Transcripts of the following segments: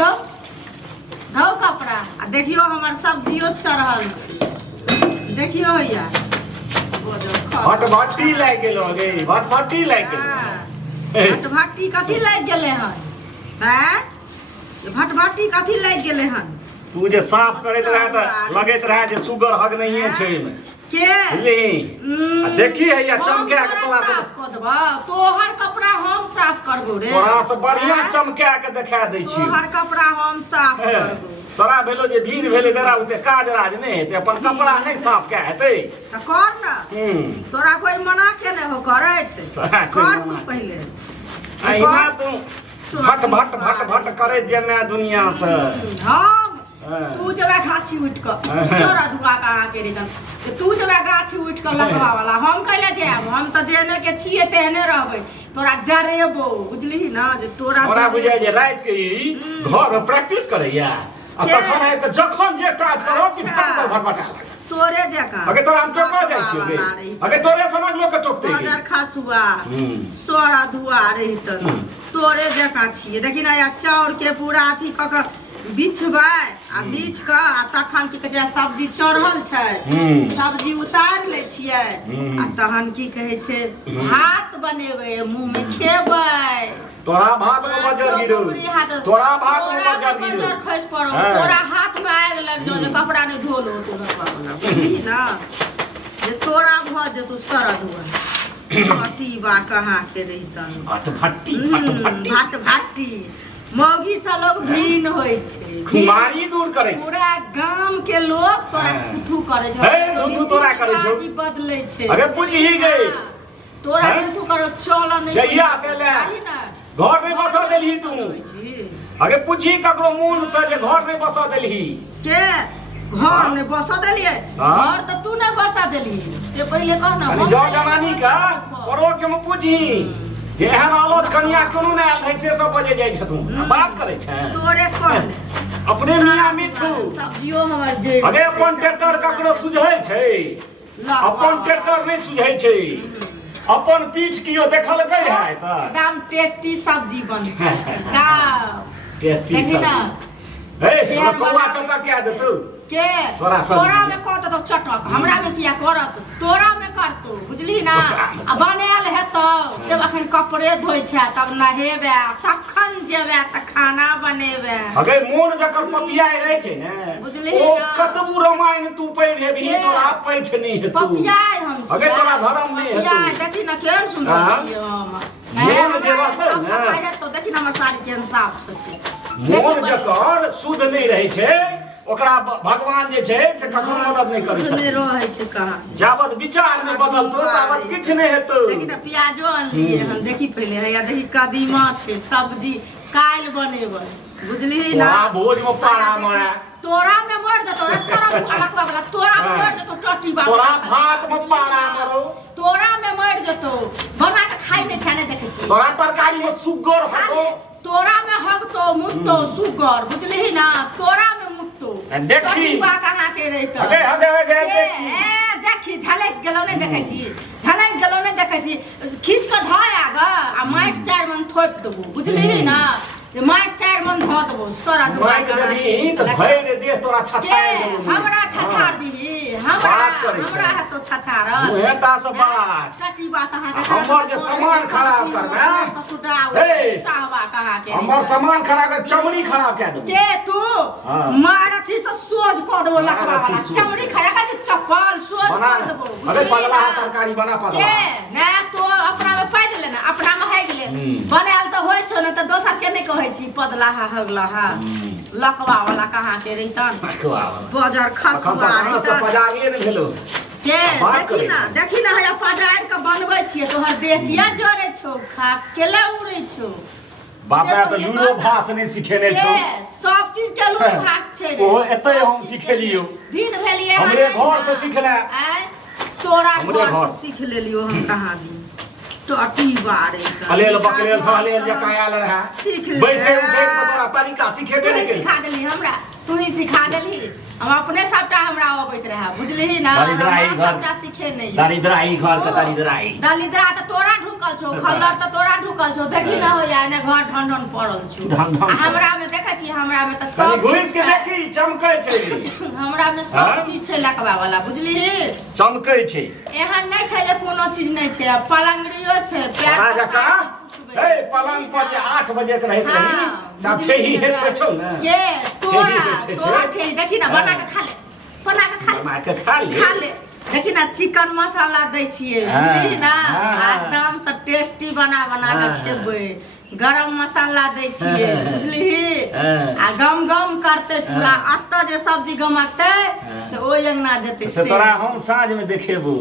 धो धो कपड़ा आ देखियो हमर सब्जियो चढ़ल छै देखियो भैया भट्टी लाग गेलो गे भट्टी लाग गेलो भट्टी कथी लाग गेले हन हैं भट्टी कथी लाग गेले हन तू जे साफ करैत रहे त लगैत रहे जे सुगर हग नहीं छै में के देखी है या चमका के तोरा साफ क देबा तोहर कपड़ा हम साफ करबो रे तोरा से बढ़िया चमका के देखा दै छी तोहर कपड़ा हम साफ करबो तोरा भेलो जे भीड़ भेले तेरा उते काज राज नहीं हेते अपन कपड़ा नहीं साफ के हेते त कर ना तोरा कोई मना के नहीं हो करैत कर तू पहले आइना तू भट करे जेना दुनिया से हम तू जबे गाछी उठ क सारा धुआ कहाँ के रिटन तू जबे गाछी उठ क लगवा वाला हम कैले जाब हम त जेने के छिए तेहने रहबै तोरा जरेबो बुझलिही ना जे तोरा बुझाय जे रात के घर में प्रैक्टिस करैया आ तखन है के जखन जे काज करो कि भटभटा लागे तोरे जका अगे तोरा हम टोका जाइ छी अगे तोरे समझ लोग के टोकते बाजार खासुआ सारा धुआ रही त तोरे जका छिए देखि ना या चाउर के पूरा अथी क बिछबै आ बिछ क आ तखन की कहै सब्जी चढ़ल छै सब्जी उतार ले छियै आ तहन की कहै छै भात बनेबै मुंह में खेबै तोरा भात में बजर गिरो तोरा भात में बजर गिरो बजर खस पड़ो तोरा हाथ में आग लग जो कपड़ा नहीं धोलो तू वाला बुझली ना जे तोरा भ जेतौ सरद हुआ भट्टी बा कहाँ के रहितन भट्टी मौगी से लोग भिन्न होय छै खुमारी दूर करे छै पूरा गांव के लोग तोरा थुथु करे छै थुथु तोरा करे छै जी बदले छै अरे पूछही गई तोरा थुथु करो चल नहीं जइया से ले घर में बसा देलही तू अगे पूछी ककरो मूल से जे घर में बसा देलही के घर में बसा देलिए घर त तू नहीं बसा देलही से पहले कह ना जो जवानी का परोक्ष में पूछी एहन आलस कनिया कोनो न आयल है से सब बजे जाइ छथु बात करे छै तोरे कह अपने मियां मिठू सब्जियो हमर जे अगे अपन ट्रैक्टर ककरो सुझै छै अपन ट्रैक्टर नहीं सुझै छै अपन पीठ कियो देखल गई है त एकदम टेस्टी सब्जी बने गाव टेस्टी सब्जी ए कौवा चटक के देतौ के तोरा में कत तो चटक हमरा में किया करत तोरा में करतो बुझली ना आ बनायल हेतौ से अखन कपड़े धोइ छै तब नहेबे तखन जेबे त खाना बनेबे अगे मोन जकर पपियाई रहे छै ने बुझली ओ कतबू रामायण तू पढ़ हेबी तोरा पैठ नहीं हेतौ पपियाई हम अगे तोरा धर्म नहीं हेतौ पपियाई देखि ना केहन सुंदर छियै हम मोन जे रहतौ ने तो देखि ना हमर साड़ी केहन साफ छै से मोन जकर शुद्ध नहीं रहे छै ओकरा भगवान जे छै से कखनो मदद नहीं करै छै नहीं रहै छै कहाँ जाबत विचार नहीं बदलतो ताबत किछ नहीं हेतौ देखि ना प्याजो अनलिए हम देखि पहले हैया देखि कदीमा छै सब्जी काल बनेबै बुझली ना भोज में पारा मारा तोरा में मर जतो रसरा अलगवा वाला तोरा में मर जतो टट्टी बा तोरा भात में पारा मारो तोरा में मर जतो बना के खाइ नै छाने देखै छी तोरा तरकारी में सुगर हतो तोरा में हगतो मुत्तो सुगर बुझली ना तोरा में मुत्तो देखी बा कहाँ के रहितो अगे देखी झलक गेलो नै देखै छी झलक गेलो नै देखै छी खींच के धय आग आ माइट चार मन थोप देबो बुझली ना ये माइट चार मन ध देबो सारा माइट देबी त भइर देह तोरा छछाड़ देबो हमरा छछाड़ दी हमरा है तो छछाड़ मुहेटा से बात कटी बात कहाँ के हमर जे सामान खराब करबे सुटावा कहाँ के हमर सामान खराब कर चमड़ी खराब के देबो के तू मारथी से सोज क देबो लकवा वाला चमड़ी खराब के चप्पल सोज क देबो अरे पगला तरकारी बना पगला के ना तो अपना में पाइ देले ना अपना में है गेले बनाल त होय छ न त दोसर के नहीं कहै छी पदला हा हगला हा लकवा वाला कहाँ के रहितन बाजार खसुआ रहितन बाजारिए ने भेलो के देखी ना है पजार के बनबै छियै तोहर देह किया जरे छौ खा केले उड़ै छौ बापा त लूरो भाष नहीं सिखेने छौ सब चीज के लूरो भाष छै ओ एतै हम सिखेलियो भिन भेलिए हमरे घर से सिखला तोरा घर से सीख लेलियो हम कहाँ भी टटी बारे हलेल बकरेल थलेल जका आयल रहा सीख ले बैसे उठे के तोरा तरीका सिखेबे नहीं के सिखा देली हमरा तू ही सिखा देली हम अपने सबटा हमरा अबैत रहा बुझली ना दरिद्राई घर सबटा सीखे नहीं दरिद्राई घर के दरिद्राई दरिद्रा त तोरा ढुकल छौ खल्लर त तोरा ढुकल छौ देखी ना होया ने घर ढंढन पड़ल छौ हमरा में देखै छी हमरा में त कनी सब घुस के देखी चमकै छै हमरा में सब चीज छै लकवा वाला बुझली चमकै छै एहन नहीं छै जे कोनो चीज नहीं छै पलंगड़ियो छै पैर जका ए पलंग पर जे 8 बजे के रहैत रही सब छै ही हेत छौ न के तोरा देखी ना बना के खा ले बना के खा ले देखी ना चिकन मसाला दै छियै बुझली ना एकदम से टेस्टी बना के खेबै गरम मसाला दै छियै बुझली आ गम गम करते पूरा अत्ता जे सब्जी गमकते से ओइ अंगना जेते से तोरा हम साँझ में देखेबू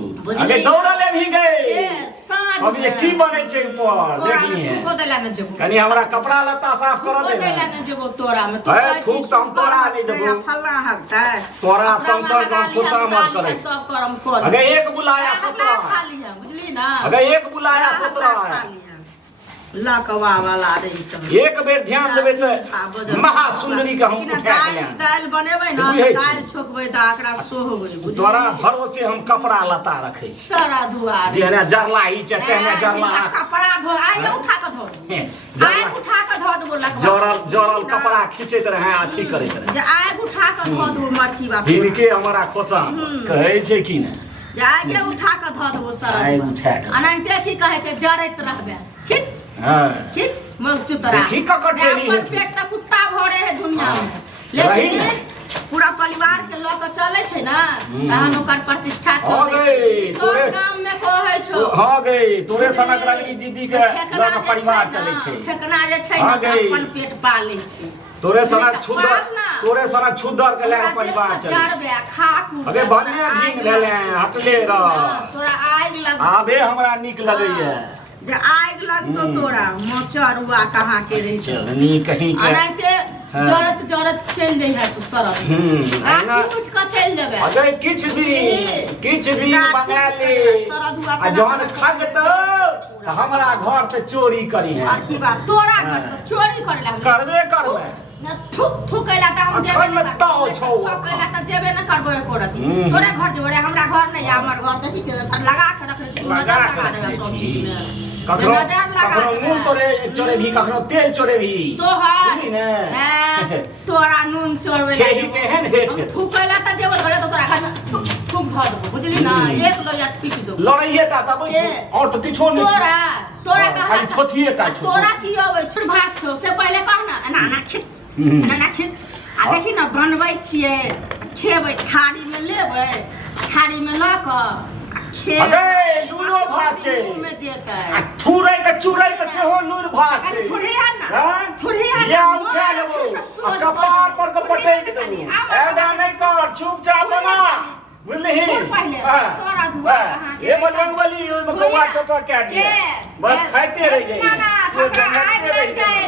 अगे दौड़ले भी गए साँझ अभी की बनै छै ऊपर देख लिए को देला न जेबो कनी हमरा कपड़ा लत्ता साफ कर दे देला न जेबो तोरा में तो थूक तो हम तोरा नहीं देबो फल्ला हकता तोरा संसार में खुशा मत करे सब करम कर अगे एक बुलाया सतरा खा लिया बुझली ना अगे एक बुलाया सतरा लकवा वाला रही त एक बेर ध्यान देबे त महासुंदरी के हम उठा के दाल बनेबै ना दाल छोकबै त आकरा सोहबै तोरा भरोसे हम कपड़ा लता रखे सारा दुआर जे ने जरला ही छै कहने जरला कपड़ा धो आइ उठा के धो आइ उठा के धो देबो लकवा जरल कपड़ा खींचैत रहे अथी करैत रहे जे आइ उठा के धो देबो मरकी बात दिनके हमरा खोसा कहै छै कि ने जे आइ के उठा के धो देबो सारा आइ उठा के अनंते की कहै छै जरैत रहबे खिच खिच मग चुतरा ठीक कटनी है पेट त कुत्ता भरे है दुनिया में लेकिन पूरा परिवार के लोग चले छै ना तहन ओकर प्रतिष्ठा चले सब काम में कहै छौ हो गई तोरे सनक रंगी दीदी के लोग परिवार चले छै फेकना जे छै ना अपन पेट पालै छै तोरे सनक छुदर के लेके परिवार चले चरबे खाकू अबे भन्ने ठीक भेले हटले रह तोरा आग लग आबे हमरा नीक लगैया जे आग लगतो तोरा मचरुआ कहाँ के रही चलनी कहीं के अनैते जरत चल जाइ है तू सरत आछी उठ के चल जेबे अरे किछ दिन बना ले आ जहन खगतो त हमरा घर से चोरी करी है की बात तोरा घर से चोरी करे करबे न थुक कैला त हम जेबे न कैला त जेबे न करबो एको रति तोरे घर जेबे हमरा घर नहीं हमर घर देखि के लगा के रखले छी नजर लगा देबे सब चीज में कखनो नून चोरे भी कखनो तेल चोरे भी तोरा नून चोरबे केहन हेठ थुकैला त जेबे करे त तोरा घर में थुक धर देबो बुझली ना एक लोया थुक दो लड़ाइए टा तब और तो किछो नहीं तोरा कहा थोथिए टा तोरा की आबै छुट भास छौ से पहले कह ना एना खिच आ देखी ना बनबै छियै खेबै थारी में लेबै थारी में ल क अगे लूनो भास छै में जे के आ थुरै के चुरै के सेहो लून भास छै थोड़ी है या उठा लेबो आ कपार पर के पटैक देबो एडा नहीं कर चुपचाप बना बुझली सारा धुआ कहां के ए बजरंगबली ओइ में कौवा चोचा क्या दिए बस खाइते रह जाइए ना आग लग जाए